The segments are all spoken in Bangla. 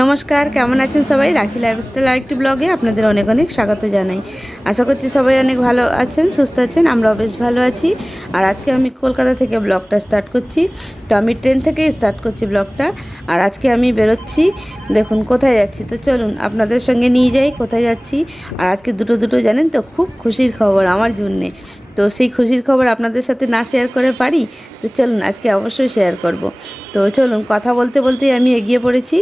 নমস্কার, কেমন আছেন সবাই? রাখি লাইফস্টাইল আরেকটি ব্লগে আপনাদের অনেক অনেক স্বাগত জানাই। আশা করছি সবাই অনেক ভালো আছেন, সুস্থ আছেন। আমরাও বেশ ভালো আছি। আর আজকে আমি কলকাতা থেকে ব্লগটা স্টার্ট করছি। তো আমি ট্রেন থেকেই স্টার্ট করছি ব্লগটা। আর আজকে আমি বেরোচ্ছি, দেখুন কোথায় যাচ্ছি। তো চলুন আপনাদের সঙ্গে নিয়ে যাই কোথায় যাচ্ছি। আর আজকে দুটো জানেন তো, খুব খুশির খবর আমার জন্যে। তো সেই খুশির খবর আপনাদের সাথে না শেয়ার করে পারি? তো চলুন আজকে অবশ্যই শেয়ার করব। তো চলুন, কথা বলতে বলতেই আমি এগিয়ে পড়েছি।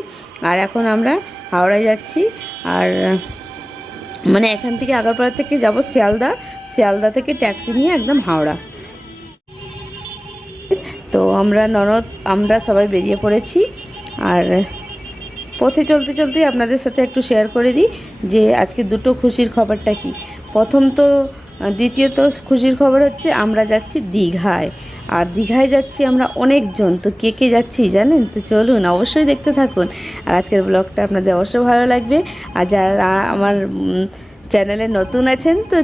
আর এখন আমরা হাওড়ায় যাচ্ছি। আর মানে এখান থেকে আগারপাড়া থেকে যাব শিয়ালদা থেকে ট্যাক্সি নিয়ে একদম হাওড়া। তো আমরা সবাই বেরিয়ে পড়েছি। আর পথে চলতে চলতেই আপনাদের সাথে একটু শেয়ার করে দিই যে আজকে দুটো খুশির খবরটা কি। দ্বিতীয়ত খুশির খবর হচ্ছে আমরা যাচ্ছি দীঘায়। আর দীঘায় যাচ্ছি আমরা অনেকজন। তো কে যাচ্ছি জানেন? তো চলুন অবশ্যই দেখতে থাকুন। আর আজকের ব্লগটা আপনাদের অবশ্যই ভালো লাগবে। আর যারা আমার চ্যানেলে নতুন আছেন তো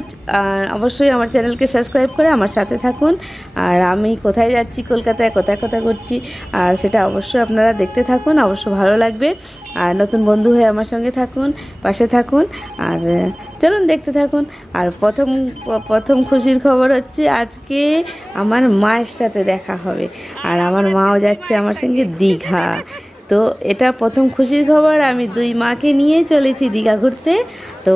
অবশ্যই আমার চ্যানেলকে সাবস্ক্রাইব করে আমার সাথে থাকুন। আর আমি কোথায় যাচ্ছি, কলকাতায় কোথায় করছি, আর সেটা অবশ্যই আপনারা দেখতে থাকুন, অবশ্য ভালো লাগবে। আর নতুন বন্ধু হয়ে আমার সঙ্গে থাকুন, পাশে থাকুন। আর চলুন দেখতে থাকুন। আর প্রথম খুশির খবর হচ্ছে আজকে আমার মায়ের সাথে দেখা হবে। আর আমার মাও যাচ্ছে আমার সঙ্গে দীঘা। তো এটা প্রথম খুশির খবর। আমি দুই মাকে নিয়ে চলেছি দীঘা ঘুরতে। তো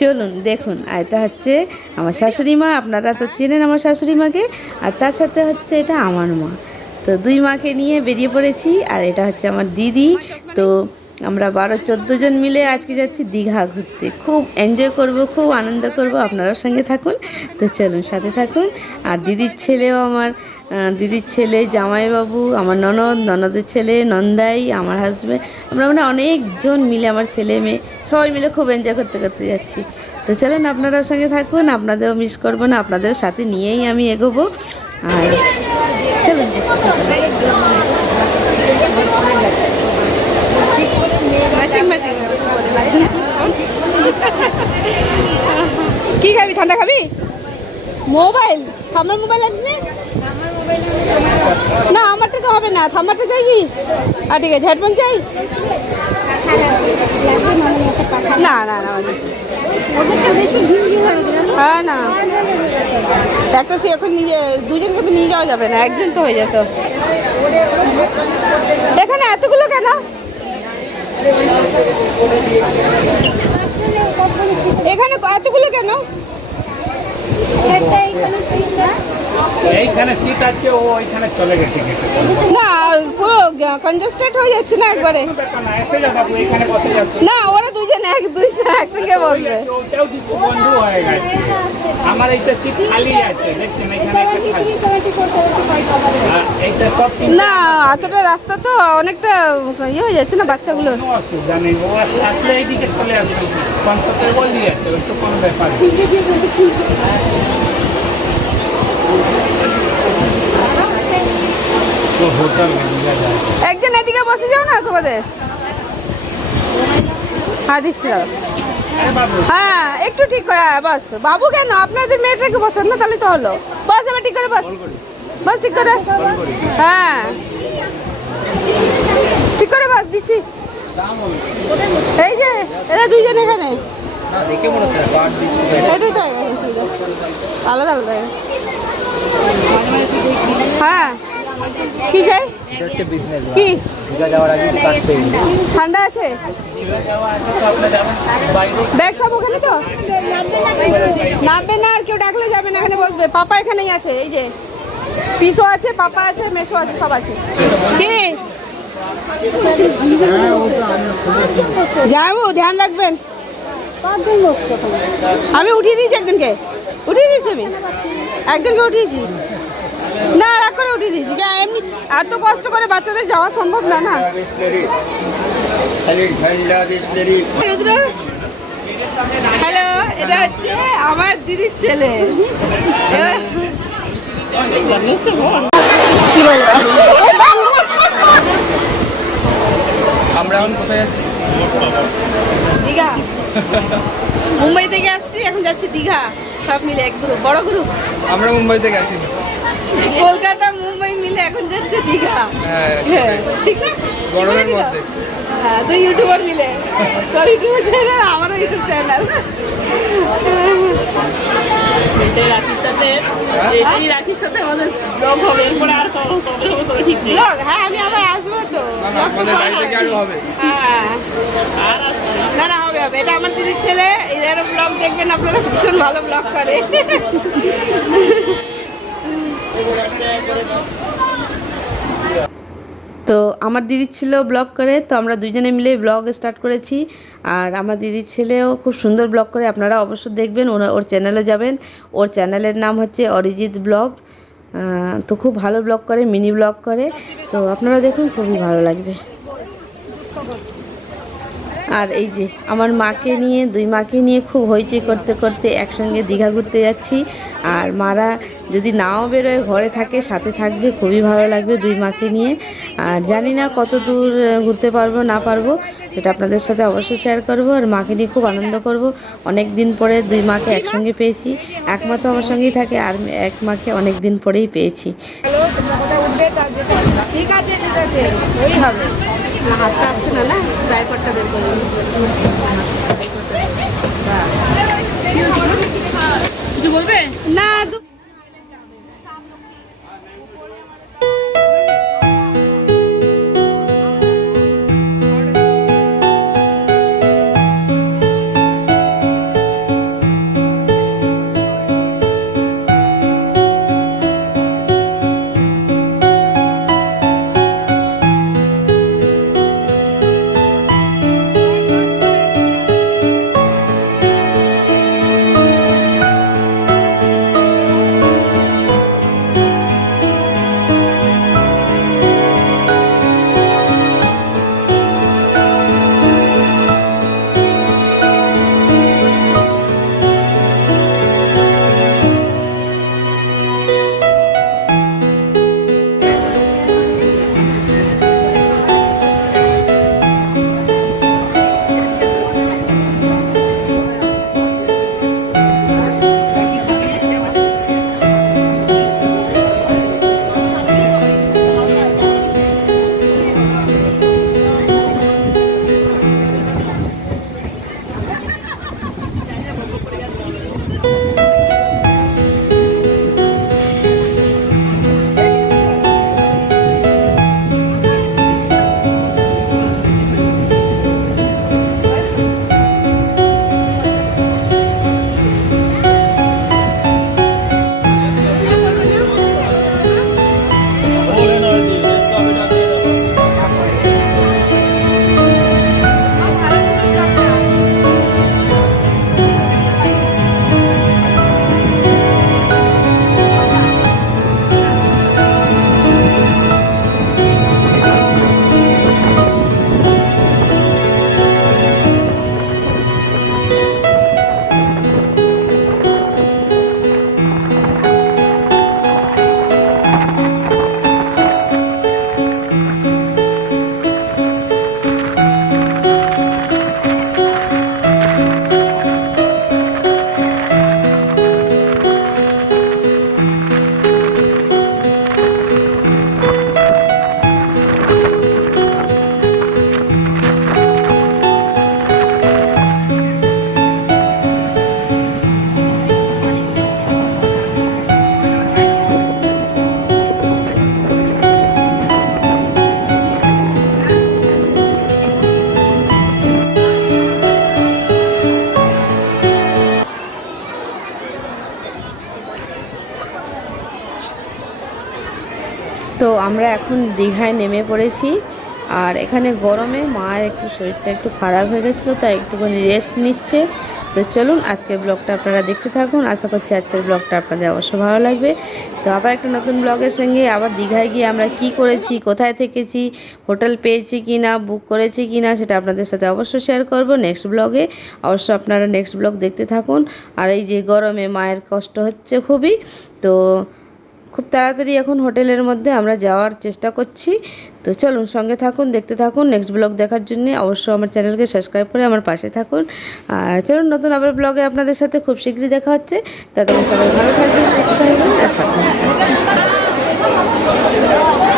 চলুন দেখুন। আর এটা হচ্ছে আমার শাশুড়ি মা, আপনারা তো চেনেন আমার শাশুড়ি মাকে। আর তার সাথে হচ্ছে এটা আমার মা। তো দুই মাকে নিয়ে বেরিয়ে পড়েছি। আর এটা হচ্ছে আমার দিদি। তো আমরা 12-14 জন মিলে আজকে যাচ্ছি দীঘা ঘুরতে। খুব এনজয় করব, খুব আনন্দ করব। আপনারাও সঙ্গে থাকুন। তো চলুন সাথে থাকুন। আর দিদির ছেলে জামাইবাবু, আমার ননদের ছেলে, নন্দাই, আমার হাজব্যান্ড, আমরা মানে অনেকজন মিলে, আমার ছেলে মেয়ে সবাই মিলে খুব এনজয় করতে যাচ্ছি। তো চলুন আপনারাও সঙ্গে থাকুন, আপনাদেরও মিস করবো না, আপনাদের সাথে নিয়েই আমি এগোবো। আর চলুন কি খাবি? ঠান্ডা খাবি? মোবাইল? আমার মোবাইল আছে না? আমারটা তো হবে না, থামারটা চাই কি? আর ঠিক আছে, হেডফোন চাই? না হ্যাঁ না, একটা সে এখন দুজনকে তো নিয়ে যাওয়া যাবে না, একজন তো হয়ে যেত। এখানে এতগুলো কেন? এখানে এতগুলো কেন? এইখানে সিট আছে, ও ওইখানে চলে গেছে। না, পুরো কনজেস্টেড হয়ে যাচ্ছে না একবারে? না, ওরা দুজনে একসঙ্গে বসবে। বন্ধু হয়ে গেছে। আমার এইটা সিট খালি আছে, দেখছেন এইটা সব। না, এতটা রাস্তা তো অনেকটা ইয়ে হয়ে যাচ্ছে না বাচ্চাগুলোর। অসুবিধা নেই, ও আসলে এইদিকে চলে আসবে। কমফোর্টেবল আছে, ওই তো কোনো ব্যাপার। একজন এদিকে বসে যাও না তোমাদের। হ্যাঁ দিচ্ছি, হ্যাঁ একটু ঠিক করে বস। বাবু কেন? আপনাদের মেয়েটাকে বসান না, তাহলে তো হলো। বস এবার ঠিক করে বস, বস ঠিক করে। হ্যাঁ ঠিক করে বস, দিচ্ছি। এই যে এরা দুইজন এখানে, এটাই তো আলাদা আলাদা। হ্যাঁ কি চাই? কি ঠান্ডা আছে? ব্যাগ সব ওখানে তো নামবে না, আর কেউ ডাকলে যাবে না, এখানে বসবে। পাপা এখানেই আছে, এই যে পিসো আছে, পাপা আছে, মেসো আছে, সব আছে। কি যাবো, ধ্যান রাখবেন। আমি উঠিয়ে দিয়েছি, একজনকে উঠিয়ে দিয়েছি, আমি একজনকে উঠিয়েছি। না রাগ করে উঠিয়ে দিয়েছি। এমনি এত কষ্ট করে বাচ্চাদের যাওয়া সম্ভব না। না হ্যালো, এটা হচ্ছে আমার দিদির ছেলে। কি বলবো, আমরা এখন কোথায় যাচ্ছি? দীঘা। মুম্বাই থেকে আসছি, এখন যাচ্ছি দীঘা। সব মিলে এক গ্রুপ, বড় গ্রুপ। আমরা মুম্বাই থেকে আসি। কলকাতা মুম্বাই মিলে এখন যাচ্ছে দীঘা। হ্যাঁ হ্যাঁ, ঠিক না? গরমের মধ্যে। হ্যাঁ, তো ইউটিউবার মিলে, তোর ইউটিউব চ্যানেল, আমারও ইউটিউব চ্যানেল। এটাই রাখির সাথে আমাদের ব্লগ হবে, এরপরে আর কবে হবে তবে ঠিক নেই। ব্লগ, হ্যাঁ আমি আবার আসবো তো। না না আমাদের বাড়ি থেকে আরো হবে। হ্যাঁ, আর আসছে না। না না হবে হবে, এটা আমার দিদির ছেলে, এদেরও ব্লগ দেখবেন আপনারা, ভীষণ ভালো ব্লগ করে। তো আমার দিদির ছেলেও ব্লগ করে, তো আমরা দুজনে মিলে ব্লগ স্টার্ট করেছি। আর আমার দিদির ছেলেও খুব সুন্দর ব্লগ করে, আপনারা অবশ্যই দেখবেন, ওর চ্যানেলে যাবেন। ওর চ্যানেলের নাম হচ্ছে অরিজিৎ ব্লগ। তো খুব ভালো ব্লগ করে, মিনি ব্লগ করে, তো আপনারা দেখুন, খুবই ভালো লাগবে। আর এই যে আমার মাকে নিয়ে, দুই মাকে নিয়ে খুব হইচই করতে করতে একসঙ্গে দীঘা ঘুরতে যাচ্ছি। আর মারা যদি নাও বেরোয়, ঘরে থাকে, সাথে থাকবে, খুবই ভালো লাগবে দুই মাকে নিয়ে। আর জানি না কত দূর ঘুরতে পারবো না পারবো, সেটা আপনাদের সাথে অবশ্যই শেয়ার করব। আর মাকে নিয়ে খুব আনন্দ করব। অনেক দিন পরে দুই মাকে একসঙ্গে পেয়েছি। এক মা তো আমার সঙ্গেই থাকে, আর এক মাকে অনেক দিন পরেই পেয়েছি। ঠিক আছে ঠিক আছে, ওই হবে। হাতটা আসছে না, না ড্রাইভারটা বের করুন। কিছু বলবে? না তো আমরা এখন দীঘায় নেমে পড়েছি। আর এখানে গরমে মায়ের একটু শরীরটা একটু খারাপ হয়ে গেছিলো, তাই একটুখানি রেস্ট নিচ্ছে। তো চলুন আজকের ব্লগটা আপনারা দেখতে থাকুন। আশা করছি আজকের ব্লগটা আপনাদের অবশ্যই ভালো লাগবে। তো আবার একটা নতুন ব্লগের সঙ্গে আবার দীঘায় গিয়ে আমরা কি করেছি, কোথায় থেকেছি, হোটেল পেয়েছি কি না, বুক করেছি কি না, সেটা আপনাদের সাথে অবশ্যই শেয়ার করব নেক্সট ব্লগে। অবশ্য আপনারা নেক্সট ব্লগ দেখতে থাকুন। আর এই যে গরমে মায়ের কষ্ট হচ্ছে খুবই, তো খুব তাড়াতাড়ি এখন হোটেলের মধ্যে আমরা যাওয়ার চেষ্টা করছি। তো চলুন সঙ্গে থাকুন, দেখতে থাকুন। নেক্সট ব্লগ দেখার জন্য অবশ্যই আমার চ্যানেলকে সাবস্ক্রাইব করে আমার পাশে থাকুন। আর চলুন নতুন আবার ব্লগে আপনাদের সাথে খুব শীঘ্রই দেখা হচ্ছে। ততক্ষণ সবাই ভালো থাকবেন, সুস্থ থাকবেন আর সাবধানে থাকবেন। না